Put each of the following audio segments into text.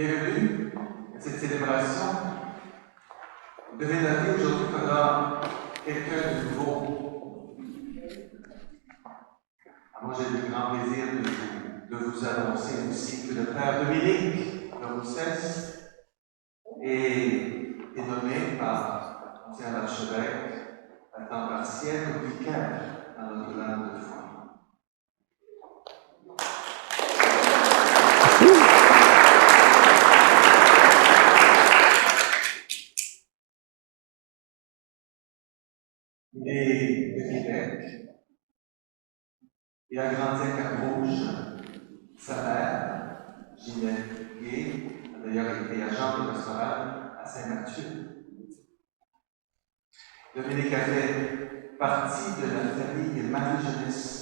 Bienvenue à cette célébration. Vous devez noter aujourd'hui qu'on a quelqu'un de nouveau. Moi, j'ai le grand plaisir de vous annoncer aussi que le Père Dominique de Roussès est nommé par l'ancien archevêque à temps partiel vicaire dans Notre-Dame de Foix. Il est de Québec. Il a grandi à Cap-Rouge. Sa mère, Ginette Gay, a d'ailleurs été agente pastorale à Saint-Mathieu. Dominique a fait partie de la famille Marie-Jeunesse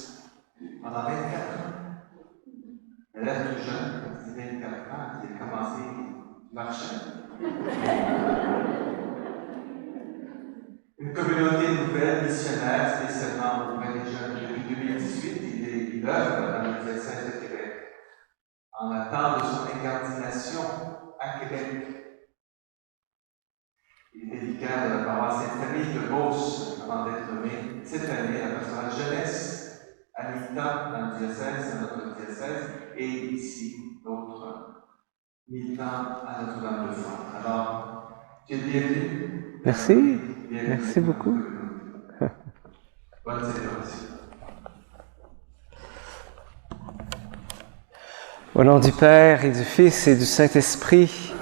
pendant 24 ans. Elle est tout jeune, quand il avait 24 ans, il a commencé à marcher. Une communauté nouvelle, missionnaire, spécialement auprès des jeunes. Depuis 2018, il œuvre dans le diocèse de Québec, en attente de son incardination à Québec. Il était vicaire de la paroisse Sainte-Famille de Beauce avant d'être nommé cette année à la pastorale jeunesse à mi-temps dans le diocèse, dans notre diocèse, et ici, d'autres mi-temps à Notre-Dame de Foix. Alors, tu es bienvenu. Merci. Merci beaucoup. Bonne célébration. Au nom du Père et du Fils et du Saint-Esprit,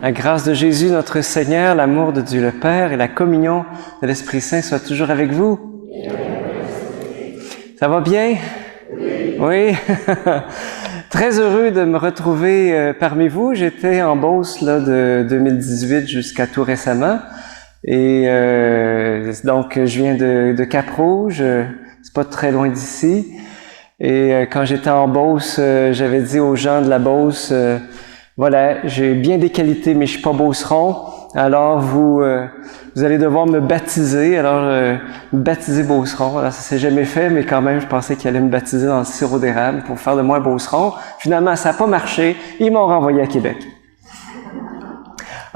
la grâce de Jésus notre Seigneur, l'amour de Dieu le Père et la communion de l'Esprit Saint soient toujours avec vous. Ça va bien? Oui. Très heureux de me retrouver parmi vous. J'étais en Beauce là, de 2018 jusqu'à tout récemment. Et donc, je viens de Cap-Rouge, c'est pas très loin d'ici. Et quand j'étais en Beauce, j'avais dit aux gens de la Beauce, voilà, j'ai bien des qualités, mais je suis pas beauceron. Alors, vous allez devoir me baptiser. Alors, me baptiser beauceron. Alors, ça s'est jamais fait, mais quand même, je pensais qu'ils allaient me baptiser dans le sirop d'érable pour faire de moi un beauceron. Finalement, ça n'a pas marché. Ils m'ont renvoyé à Québec.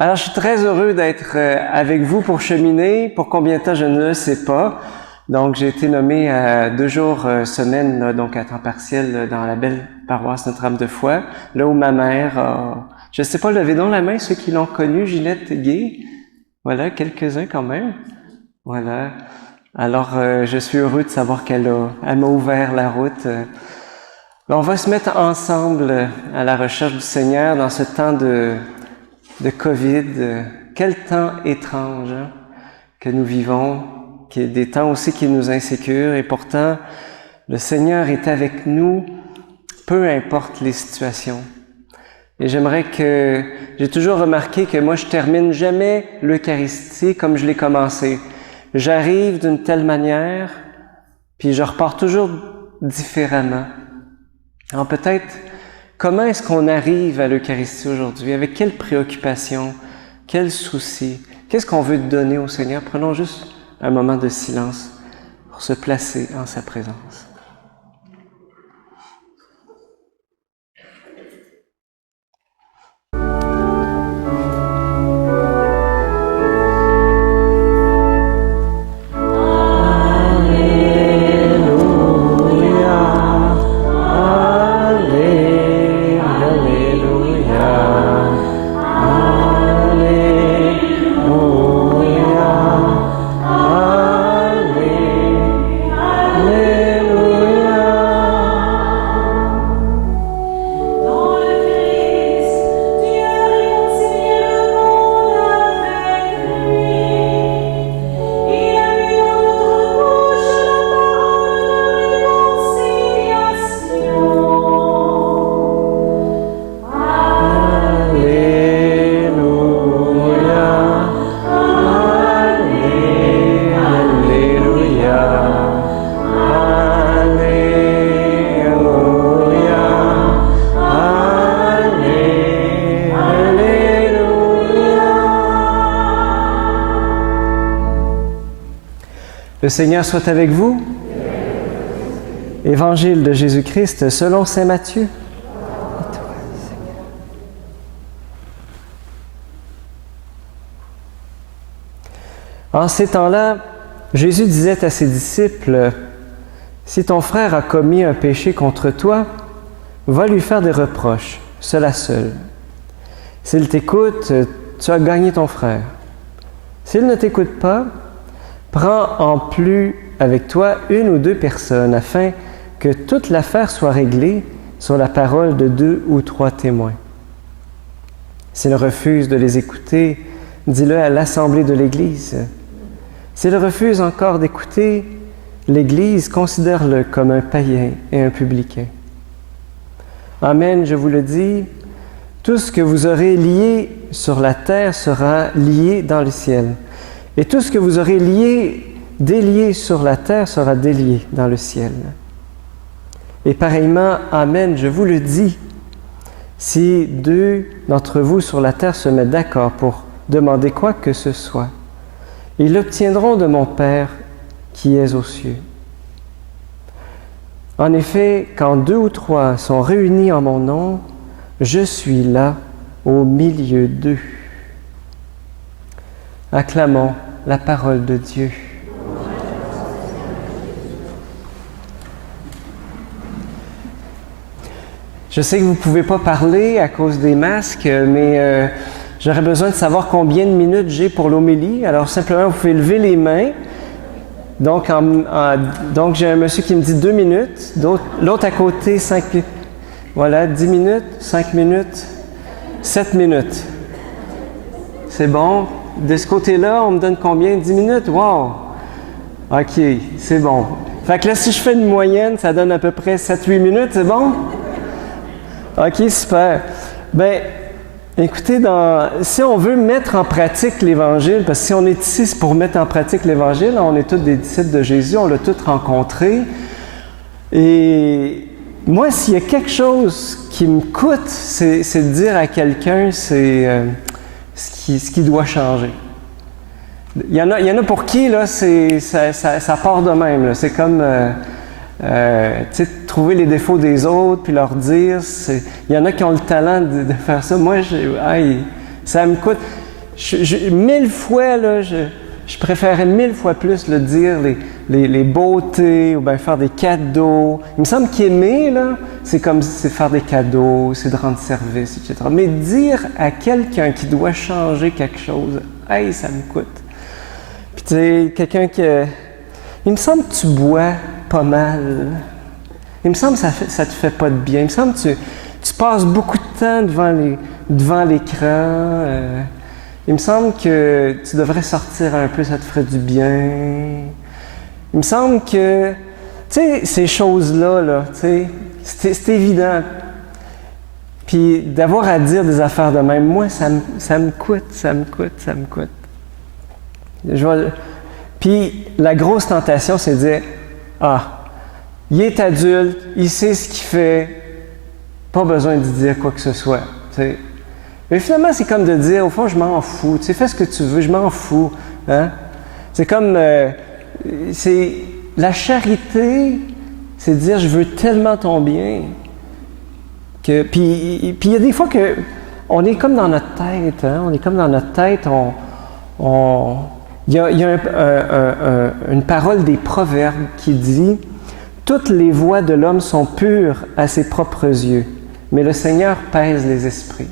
Alors, je suis très heureux d'être avec vous pour cheminer. Pour combien de temps, je ne le sais pas. Donc, j'ai été nommé à 2 jours semaine, là, donc à temps partiel, dans la belle paroisse Notre-Dame de Foix, là où ma mère a... Je ne sais pas, levez donc la main, ceux qui l'ont connue, Ginette Gay. Voilà, quelques-uns quand même. Voilà. Alors, je suis heureux de savoir qu'elle m'a ouvert la route. On va se mettre ensemble à la recherche du Seigneur dans ce temps de COVID. Quel temps étrange hein, que nous vivons, qui est des temps aussi qui nous insécurent, et pourtant, le Seigneur est avec nous, peu importe les situations. Et j'ai toujours remarqué que moi, je termine jamais l'Eucharistie comme je l'ai commencé. J'arrive d'une telle manière, puis je repars toujours différemment. Alors peut-être, comment est-ce qu'on arrive à l'Eucharistie aujourd'hui? Avec quelle préoccupation? Quel souci? Qu'est-ce qu'on veut donner au Seigneur? Prenons juste un moment de silence pour se placer en sa présence. Le Seigneur soit avec vous. Évangile de Jésus-Christ selon saint Matthieu. En ces temps-là, Jésus disait à ses disciples, « Si ton frère a commis un péché contre toi, va lui faire des reproches, cela seul. S'il t'écoute, tu as gagné ton frère. S'il ne t'écoute pas, prends en plus avec toi 1 ou 2 personnes, afin que toute l'affaire soit réglée sur la parole de 2 ou 3 témoins. S'il refuse de les écouter, dis-le à l'assemblée de l'Église. S'il refuse encore d'écouter, l'Église considère-le comme un païen et un publicain. Amen, je vous le dis, tout ce que vous aurez lié sur la terre sera lié dans le ciel, et tout ce que vous aurez délié sur la terre sera délié dans le ciel. Et pareillement, amen, je vous le dis, si 2 d'entre vous sur la terre se mettent d'accord pour demander quoi que ce soit, ils l'obtiendront de mon Père qui est aux cieux. En effet, quand 2 ou 3 sont réunis en mon nom, je suis là au milieu d'eux. Acclamons la parole de Dieu. Je sais que vous ne pouvez pas parler à cause des masques, mais j'aurais besoin de savoir combien de minutes j'ai pour l'homélie. Alors simplement, vous pouvez lever les mains. Donc, j'ai un monsieur qui me dit 2 minutes, l'autre à côté 5 minutes. Voilà, 10 minutes, 5 minutes, 7 minutes. C'est bon. De ce côté-là, on me donne combien? 10 minutes? Wow! OK, c'est bon. Fait que là, si je fais une moyenne, ça donne à peu près 7-8 minutes, c'est bon? OK, super. Bien, écoutez, si on veut mettre en pratique l'Évangile, parce que si on est ici, c'est pour mettre en pratique l'Évangile, on est tous des disciples de Jésus, on l'a tous rencontré. Et moi, s'il y a quelque chose qui me coûte, c'est de dire à quelqu'un ce qui doit changer. Il y en a pour qui, là, ça part de même. Là. C'est comme... trouver les défauts des autres puis leur dire, il y en a qui ont le talent de faire ça. Moi, ça me coûte. 1000 fois, là, je préférerais 1000 fois plus le dire les beautés ou bien faire des cadeaux. Il me semble qu'aimer, là, c'est faire des cadeaux, c'est de rendre service, etc. Mais dire à quelqu'un qui doit changer quelque chose, ça me coûte. Puis tu sais, quelqu'un qui... il me semble que tu bois pas mal. Il me semble que ça te fait pas de bien. Il me semble que tu passes beaucoup de temps devant l'écran. Il me semble que tu devrais sortir un peu, ça te ferait du bien. Il me semble que, tu sais, ces choses-là, là, tu sais, c'est évident. Puis d'avoir à dire des affaires de même, moi, ça me coûte. Puis la grosse tentation, c'est de dire, il est adulte, il sait ce qu'il fait, pas besoin de dire quoi que ce soit. T'sais. Mais finalement, c'est comme de dire, au fond, je m'en fous. Fais ce que tu veux, je m'en fous. Hein? C'est comme, la charité, c'est de dire, je veux tellement ton bien. Puis il y a des fois que on est comme dans notre tête. Hein? On est comme dans notre tête, il y a une parole des Proverbes qui dit « Toutes les voies de l'homme sont pures à ses propres yeux, mais le Seigneur pèse les esprits. »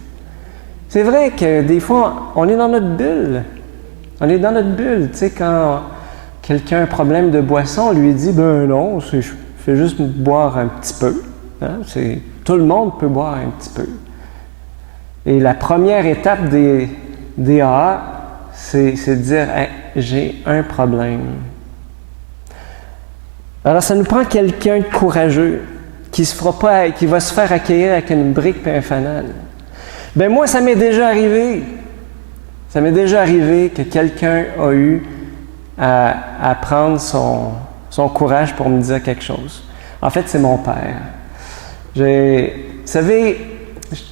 C'est vrai que des fois, on est dans notre bulle. On est dans notre bulle. Tu sais, quand quelqu'un a un problème de boisson, on lui dit « Ben non, je fais juste boire un petit peu. Hein? Tout le monde peut boire un petit peu. » Et la première étape des AA, c'est de dire hey, « j'ai un problème ». Alors, ça nous prend quelqu'un de courageux qui va se faire accueillir avec une brique et un fanal. Ben moi, ça m'est déjà arrivé. Ça m'est déjà arrivé que quelqu'un a eu à prendre son courage pour me dire quelque chose. En fait, c'est mon père. Vous savez,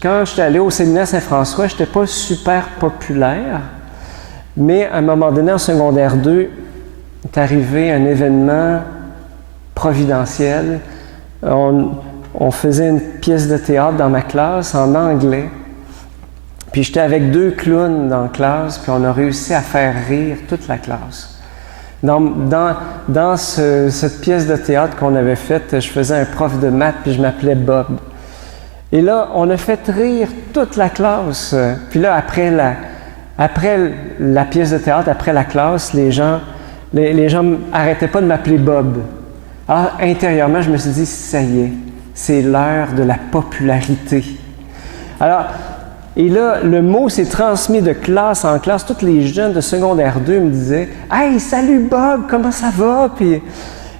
quand j'étais allé au séminaire Saint-François, je n'étais pas super populaire. Mais à un moment donné, en secondaire 2, est arrivé un événement providentiel. On faisait une pièce de théâtre dans ma classe en anglais. Puis j'étais avec 2 clowns dans la classe, puis on a réussi à faire rire toute la classe. Dans cette pièce de théâtre qu'on avait faite, je faisais un prof de maths, puis je m'appelais Bob. Et là, on a fait rire toute la classe. Puis là, après la pièce de théâtre, après la classe, les gens n'arrêtaient pas de m'appeler Bob. Alors, intérieurement, je me suis dit, ça y est, c'est l'heure de la popularité. Alors, et là, le mot s'est transmis de classe en classe. Tous les jeunes de secondaire 2 me disaient « Hey, salut Bob, comment ça va? »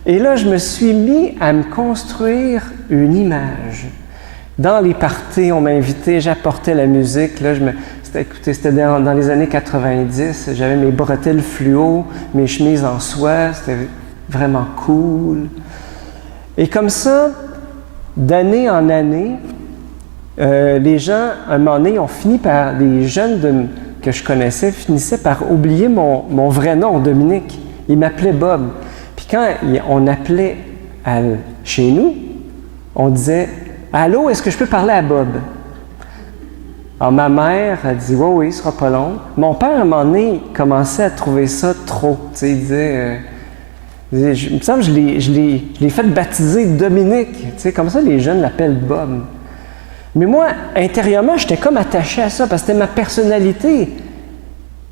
Et là, je me suis mis à me construire une image. Dans les parties, on m'invitait, j'apportais la musique. Là, c'était dans les années 90. J'avais mes bretelles fluo, mes chemises en soie. C'était vraiment cool. Et comme ça, d'année en année, les gens, à un moment donné, les jeunes que je connaissais finissaient par oublier mon vrai nom, Dominique. Ils m'appelaient Bob. Puis quand on appelait chez nous, on disait « Allô, est-ce que je peux parler à Bob? » Alors ma mère a dit « Oui, ce sera pas long. » Mon père, à un moment donné, commençait à trouver ça trop. Tu sais, il disait il me semble que je l'ai fait baptiser Dominique. Tu sais, comme ça, les jeunes l'appellent Bob. Mais moi, intérieurement, j'étais comme attaché à ça parce que c'était ma personnalité. Tu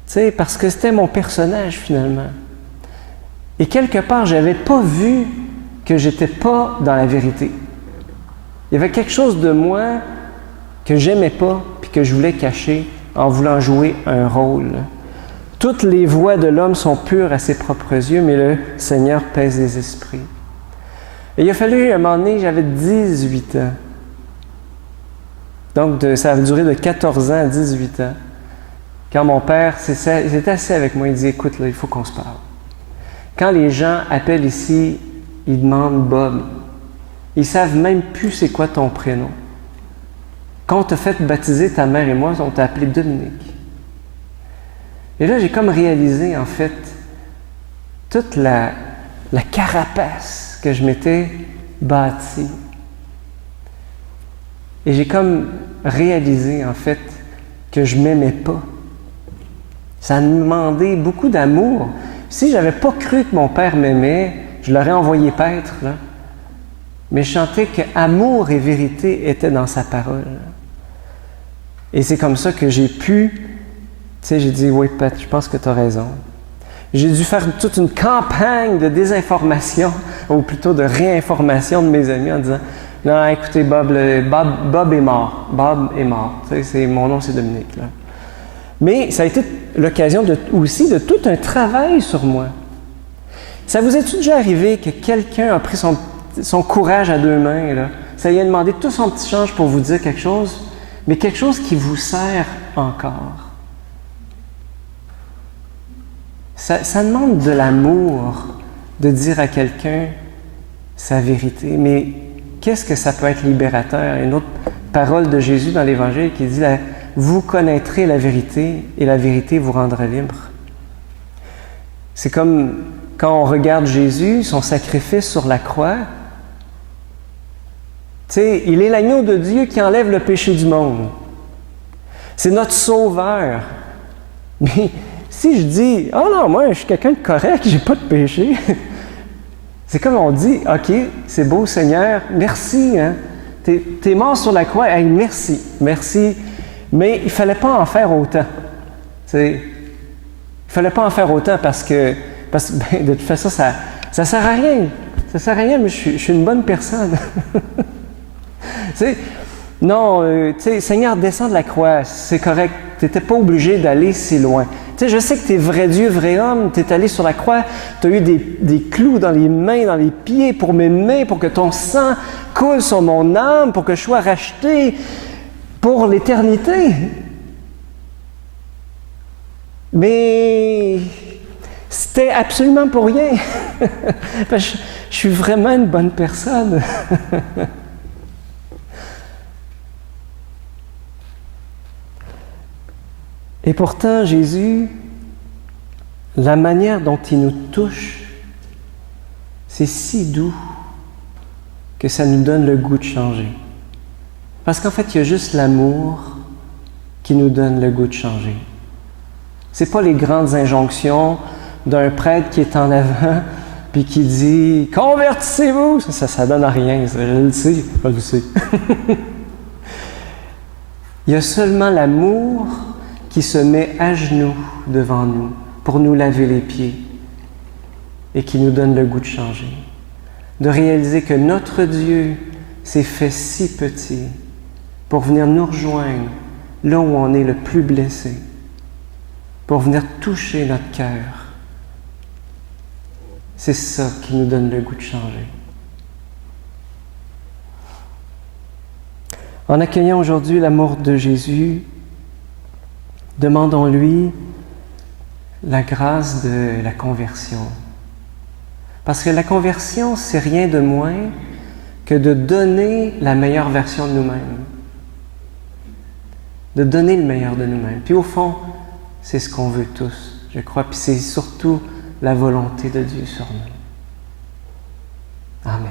sais, parce que c'était mon personnage, finalement. Et quelque part, je n'avais pas vu que j'étais pas dans la vérité. Il y avait quelque chose de moi que j'aimais pas puis que je voulais cacher en voulant jouer un rôle. Toutes les voies de l'homme sont pures à ses propres yeux, mais le Seigneur pèse les esprits. Et il a fallu, à un moment donné, j'avais 18 ans. Donc, ça a duré de 14 ans à 18 ans. Quand mon père s'est assis avec moi, il dit « Écoute, là, il faut qu'on se parle. » Quand les gens appellent ici, ils demandent Bob. Ils ne savent même plus c'est quoi ton prénom. Quand on t'a fait baptiser, ta mère et moi, on t'a appelé Dominique. Et là, j'ai comme réalisé, en fait, toute la carapace que je m'étais bâtie. Et j'ai comme réalisé, en fait, que je ne m'aimais pas. Ça me demandait beaucoup d'amour. Si je n'avais pas cru que mon père m'aimait, je l'aurais envoyé paître, là. Mais je sentais que amour et vérité étaient dans sa parole. Et c'est comme ça que j'ai pu, tu sais, j'ai dit, oui, Pat, je pense que tu as raison. J'ai dû faire toute une campagne de désinformation, ou plutôt de réinformation de mes amis en disant, non, écoutez, Bob est mort. Bob est mort. Tu sais, mon nom, c'est Dominique, là. Mais ça a été l'occasion aussi de tout un travail sur moi. Ça vous est-il déjà arrivé que quelqu'un a pris son courage à 2 mains, là? Ça lui a demandé tout son petit change pour vous dire quelque chose, mais quelque chose qui vous sert encore. Ça demande de l'amour de dire à quelqu'un sa vérité, mais qu'est-ce que ça peut être libérateur? Une autre parole de Jésus dans l'Évangile qui dit « Vous connaîtrez la vérité et la vérité vous rendra libre. » C'est comme quand on regarde Jésus, son sacrifice sur la croix. Tu sais, il est l'agneau de Dieu qui enlève le péché du monde. C'est notre sauveur. Mais si je dis « Oh non, moi je suis quelqu'un de correct, j'ai pas de péché. » C'est comme on dit « OK, c'est beau Seigneur, merci. Hein? T'es mort sur la croix, hey, merci, merci. » Mais il ne fallait pas en faire autant. Il ne fallait pas en faire autant parce que ben, de toute façon, ça ne sert à rien. Ça ne sert à rien, mais je suis une bonne personne. Non, Seigneur, descends de la croix, c'est correct. Tu n'étais pas obligé d'aller si loin. Je sais que tu es vrai Dieu, vrai homme. Tu es allé sur la croix, tu as eu des clous dans les mains, dans les pieds pour m'aimer, pour que ton sang coule sur mon âme, pour que je sois racheté pour l'éternité. Mais c'était absolument pour rien. Je suis vraiment une bonne personne. Et pourtant, Jésus, la manière dont il nous touche, c'est si doux que ça nous donne le goût de changer. Parce qu'en fait, il y a juste l'amour qui nous donne le goût de changer. Ce n'est pas les grandes injonctions d'un prêtre qui est en avant puis qui dit « Convertissez-vous ». Ça donne à rien, ça. Je le sais. Je le sais. Il y a seulement l'amour qui se met à genoux devant nous pour nous laver les pieds et qui nous donne le goût de changer. De réaliser que notre Dieu s'est fait si petit pour venir nous rejoindre là où on est le plus blessé, pour venir toucher notre cœur. C'est ça qui nous donne le goût de changer. En accueillant aujourd'hui l'amour de Jésus, demandons-lui la grâce de la conversion. Parce que la conversion, c'est rien de moins que de donner la meilleure version de nous-mêmes. De donner le meilleur de nous-mêmes. Puis au fond, c'est ce qu'on veut tous, je crois. Puis c'est surtout la volonté de Dieu sur nous. Amen.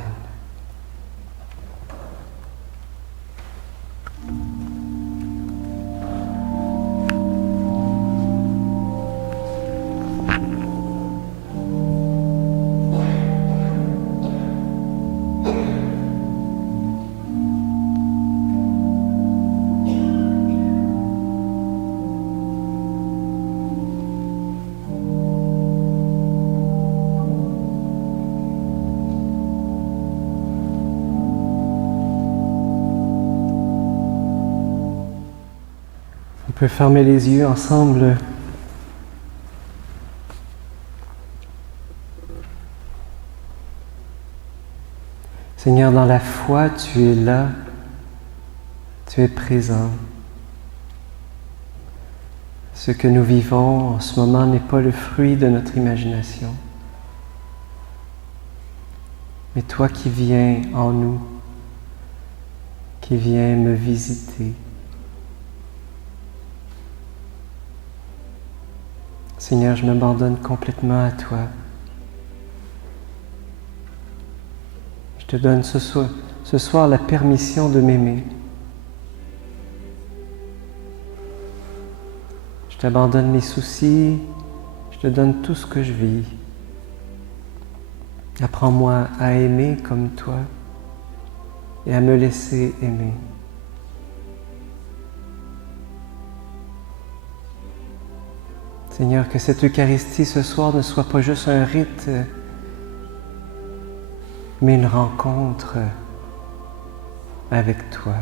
On peut fermer les yeux ensemble. Seigneur, dans la foi, tu es là, tu es présent. Ce que nous vivons en ce moment n'est pas le fruit de notre imagination, mais toi qui viens en nous, qui viens me visiter. Seigneur, je m'abandonne complètement à toi. Je te donne ce soir la permission de m'aimer. Je t'abandonne mes soucis, je te donne tout ce que je vis. Apprends-moi à aimer comme toi et à me laisser aimer. Seigneur, que cette Eucharistie ce soir ne soit pas juste un rite, mais une rencontre avec toi.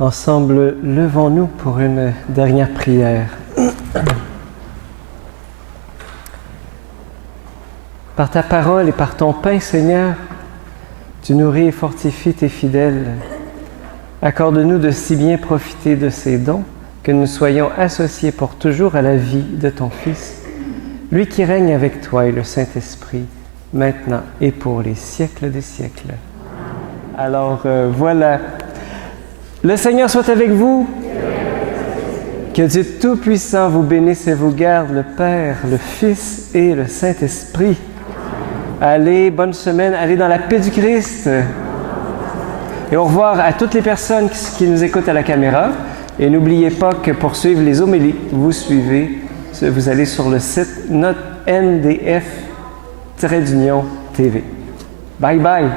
Ensemble, levons-nous pour une dernière prière. Par ta parole et par ton pain, Seigneur, tu nourris et fortifies tes fidèles. Accorde-nous de si bien profiter de ces dons que nous soyons associés pour toujours à la vie de ton Fils, lui qui règne avec toi et le Saint-Esprit, maintenant et pour les siècles des siècles. Alors voilà. Le Seigneur soit avec vous. Que Dieu Tout-Puissant vous bénisse et vous garde, le Père, le Fils et le Saint-Esprit. Allez, bonne semaine, allez dans la paix du Christ. Et au revoir à toutes les personnes qui nous écoutent à la caméra. Et n'oubliez pas que pour suivre les homélies, vous allez sur le site NDF-TV. Bye bye.